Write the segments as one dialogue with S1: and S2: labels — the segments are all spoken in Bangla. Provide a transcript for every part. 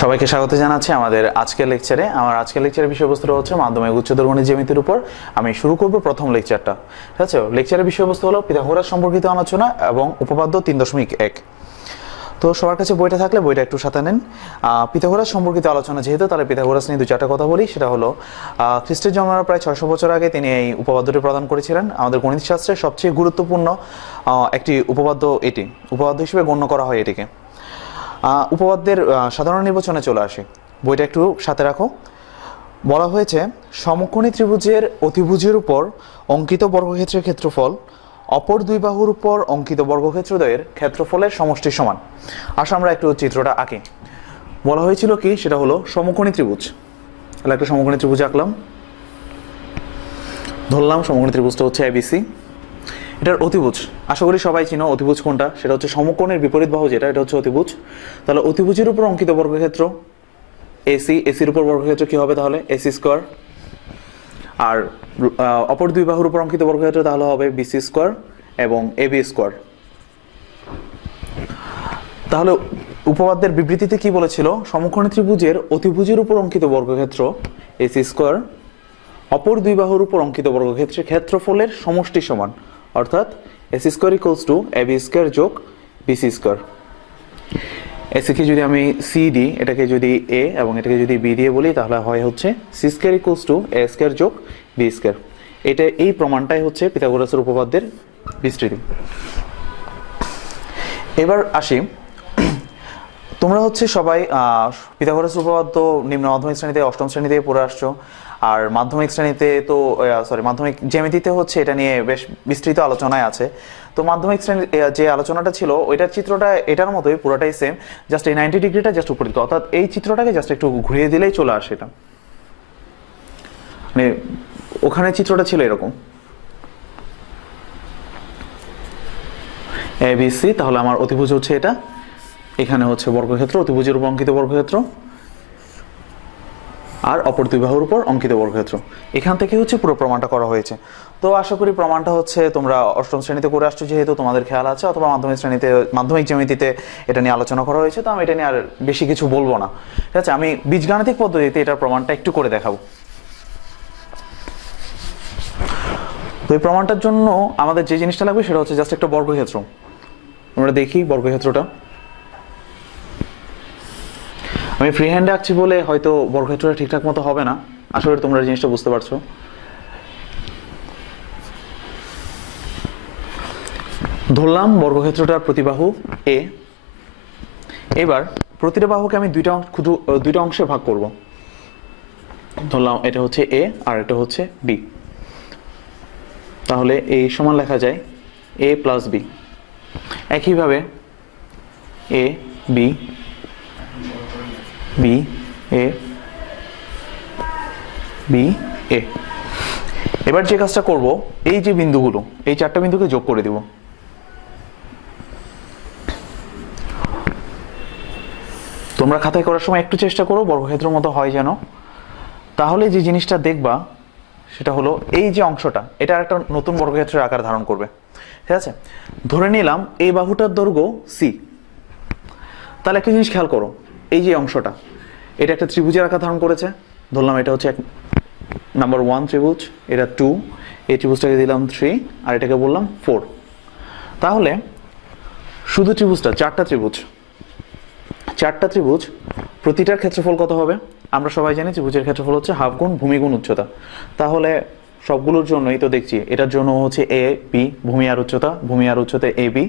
S1: সবাইকে স্বাগত জানাচ্ছি আমাদের আজকের লেকচারে আমার আজকের লেকচারের বিষয়বস্তু হচ্ছে মাধ্যমিক উচ্চতর গণিত জ্যামিতির উপর। আমি শুরু করব প্রথম লেকচারটা ঠিক আছে? লেকচারের বিষয়বস্তু হলো পিথাগোরাস সম্পর্কিত আলোচনা এবং উপপাদ্য তিন দশমিক এক। তো সবার কাছে বইটা থাকলে বইটা একটু সাথে নেন। পিথাগোরাস সম্পর্কিত আলোচনা যেহেতু, তাহলে পিথাগোরাস নিয়ে দু চারটা কথা বলি। সেটা হলো খ্রিস্টের জন্মের প্রায় ছয়শো বছর আগে তিনি এই উপপাদ্যটি প্রদান করেছিলেন। আমাদের গণিত শাস্ত্রের সবচেয়ে গুরুত্বপূর্ণ একটি উপপাদ্য এটি। উপপাদ্য হিসেবে গণ্য করা হয় এটিকে। উপপাদ্যের সাধারণ নির্বাচনে চলে আসে। বইটা একটু সাথে রাখো। বলা হয়েছে, সমকোণী ত্রিভুজের অতিভুজের উপর অঙ্কিত বর্গক্ষেত্রের ক্ষেত্রফল, অপর দুই বাহুর উপর অঙ্কিত বর্গক্ষেত্রদ্বয়ের ক্ষেত্রফলের সমষ্টি সমান। আসো আমরা একটু চিত্রটা আঁকি। বলা হয়েছিল কি? সেটা হলো সমকোণী ত্রিভুজ। তাহলে একটা সমকোণী ত্রিভুজ আঁকলাম। ধরলাম সমকোণী ত্রিভুজটা হচ্ছে এবিসি এটার অতিভুজ। আশা করি সবাই চিনো অতিভুজ কোনটা? সেটা হচ্ছে সমকোণের বিপরীত বাহু যেটা, এটা হচ্ছে অতিভুজ। তাহলে অতিভুজের উপর অঙ্কিত বর্গক্ষেত্র, এসি, এসির উপর বর্গক্ষেত্র কি হবে তাহলে? AC square. আর অপর দুই বাহুর উপর অঙ্কিত বর্গক্ষেত্র তাহলে হবে বিসি স্কোয়ার এবং এবি স্কোয়ার। তাহলে উপপাদ্যের বিবৃতিতে কি বলেছিল? সমকোণী ত্রিভুজের অতিভুজের উপর অঙ্কিত বর্গক্ষেত্র, এসি স্কোয়ার। অপর দুই বাহুর উপর অঙ্কিত বর্গক্ষেত্রের ক্ষেত্রফলের সমষ্টি সমান। অর্থাৎ A C square equals to A B square যোগ বিসি স্কোয়ার এসিকে যদি আমি সি দিই এটাকে যদি এ এবং এটাকে যদি বি দিয়ে বলি তাহলে হয় হচ্ছে C square equals to A square যোগ বি স্কোয়ার এটা এই প্রমাণটাই হচ্ছে পিথাগোরাসের উপপাদ্যের বিস্তৃতি। এবার আসি। তোমরা হচ্ছে সবাই আহ, পিথাগোরাস উপপাদ্য নিম্ন মাধ্যমিক শ্রেণীতে অষ্টম শ্রেণীতে পড়ে আসছো। আর মাধ্যমিক শ্রেণীতে তো সরি মাধ্যমিক জ্যামিতিতে হচ্ছে এটা নিয়ে বেশ বিস্তৃত আলোচনায় আছে। তো মাধ্যমিক শ্রেণির যে আলোচনাটা ছিল, ওইটার চিত্রটা এটার মতোই পুরোটাই সেম জাস্ট এই নাইনটি ডিগ্রিটা জাস্ট উপরে দিত অর্থাৎ এই চিত্রটাকে জাস্ট একটু ঘুরিয়ে দিলেই চলে আসে এটা। মানে ওখানে চিত্রটা ছিল এরকম। এ বি সি তাহলে আমার অতিভুজ হচ্ছে এটা। এখানে হচ্ছে বর্গক্ষেত্র, অতিভুজের উপর অঙ্কিত বর্গক্ষেত্র। আর অপর দুই বাহুর উপর অঙ্কিত বর্গক্ষেত্র। এখান থেকে হচ্ছে পুরো প্রমাণটা করা হয়েছে। তো আশা করি প্রমাণটা হচ্ছে তোমরা অষ্টম শ্রেণীতে করে আসছো যেহেতু তোমাদের খেয়াল আছে, অথবা মাধ্যমিক শ্রেণীতে, মাধ্যমিক জ্যামিতিতে এটা নিয়ে আলোচনা করা হয়েছে, তো আমি এটা নিয়ে আর বেশি কিছু বলব না। ঠিক আছে, আমি বীজগাণিতিক পদ্ধতিতে এটার প্রমাণটা একটু করে দেখাবো। তো এই প্রমাণটার জন্য আমাদের যে জিনিসটা লাগবে সেটা হচ্ছে জাস্ট একটা বর্গক্ষেত্র। আমরা দেখি বর্গক্ষেত্রটা। আমি ফ্রি হ্যান্ডে আঁকছি বলে হয়তো বর্গক্ষেত্রটা ঠিকঠাক মতো হবে না। আসলে তোমরা জিনিসটা বুঝতে পারছ। ধরলাম বর্গক্ষেত্রটার প্রতিবাহু এ এবার প্রতিটা বাহুকে আমি দুইটা অংশ ক্ষুদ্র দুইটা অংশে ভাগ করব। ধরলাম এটা হচ্ছে এ আর এটা হচ্ছে বি তাহলে এই সমান লেখা যায় এ প্লাস বি একইভাবে A B B A B A এবার যে কাজটা করব, এই যে বিন্দুগুলো, এই চারটা বিন্দুকে যোগ করে দিব। তোমরা খাতায় করার সময় একটু চেষ্টা করো, বর্গক্ষেত্র মতো হয় যেন। তাহলে যে জিনিসটা দেখবা, সেটা হলো এই যে অংশটা, এটা একটা নতুন বর্গক্ষেত্রের আকার ধারণ করবে। ঠিক আছে? ধরে নিলাম এই বাহুটার দৈর্ঘ্য সি তাহলে একটা জিনিস খেয়াল করো এই যে অংশটা, এটা একটা ত্রিভুজের আকার ধারণ করেছে। ধরলাম এটা হচ্ছে এক নাম্বার ওয়ান ত্রিভুজ, এটা টু এই ত্রিভুজটাকে দিলাম থ্রি আর এটাকে বললাম ফোর তাহলে শুধু ত্রিভুজটা, চারটা ত্রিভুজ চারটা ত্রিভুজ প্রতিটার ক্ষেত্রফল কত হবে? আমরা সবাই জানি ত্রিভুজের ক্ষেত্রফল হচ্ছে হাফ গুণ ভূমিগুণ উচ্চতা। তাহলে সবগুলোর জন্যই তো দেখছি, এটার জন্য হচ্ছে এ বি ভূমি আর উচ্চতা, ভূমি আর উচ্চতা এ বি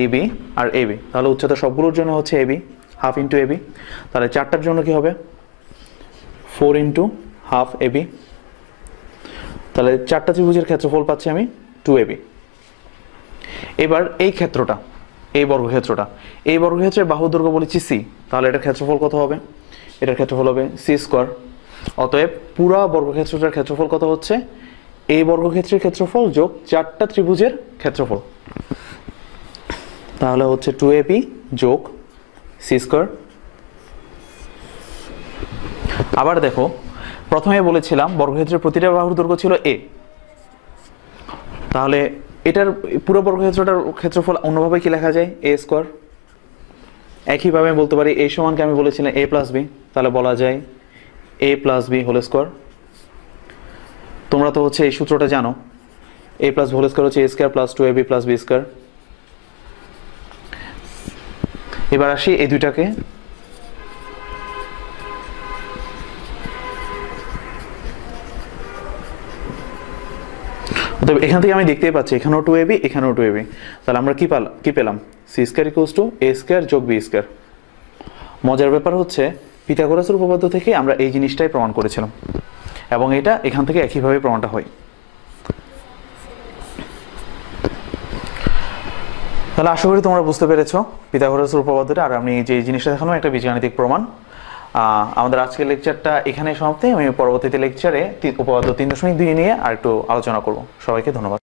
S1: এ বি আর এ বি তাহলে উচ্চতা সবগুলোর জন্য হচ্ছে A B half into A B তাহলে চারটার জন্য কি হবে? Four into half A B তাহলে চারটা ত্রিভুজের ক্ষেত্রফল পাচ্ছি আমি টু এ বি এবার এই ক্ষেত্রটা, এই বর্গক্ষেত্রটা, এই বর্গক্ষেত্রের বাহু দৈর্ঘ্য বলেছি সি তাহলে এটার ক্ষেত্রফল কত হবে? এটার ক্ষেত্রফল হবে সি স্কোয়ার অতএব পুরা বর্গক্ষেত্রটার ক্ষেত্রফল কত হচ্ছে? এই বর্গক্ষেত্রের ক্ষেত্রফল যোগ চারটা ত্রিভুজের ক্ষেত্রফল। তাহলে হচ্ছে টু এপি যোগ সি স্কোয়ার আবার দেখো, প্রথমে বলেছিলাম বর্গক্ষেত্রের প্রতিটা বাহুর দৈর্ঘ্য ছিল এ তাহলে এটার পুরো বর্গক্ষেত্রটার ক্ষেত্রফল অন্যভাবে কি লেখা যায়? এ স্কোয়ার একইভাবে বলতে পারি এই সমানকে আমি বলেছিলাম এ প্লাস বি তাহলে বলা যায় A plus B whole square তোমরা তো হচ্ছে এই সূত্রটা জানো। এ প্লাস হোল স্কোয়ার হচ্ছে A square plus two A B plus B square এবার আসি এই দুইটাকে। তবে এখান থেকে আমি দেখতেই পাচ্ছি, এখানেও টু এবি এখানেও টু এবি তাহলে আমরা কি পালাম কি পেলাম? C square equals to A square যোগ বি স্কোয়ার মজার ব্যাপার হচ্ছে, পিথাগোরাসের উপপাদ্য থেকে আমরা এই জিনিসটাই প্রমাণ করেছিলাম। এবং এটা এখান থেকে একইভাবে প্রমাণটা হয়। তাহলে আশা করি তোমরা বুঝতে পেরেছ পিথাগোরাসের উপপাদ্যটা আর আমি যে জিনিসটা দেখানো একটা বীজগাণিতিক প্রমাণ। আমাদের আজকের লেকচারটা এখানে সমাপ্তি। আমি পরবর্তীতে লেকচারে উপপাদ্য তিন দশমিক দুই নিয়ে আর একটু আলোচনা করব। সবাইকে ধন্যবাদ।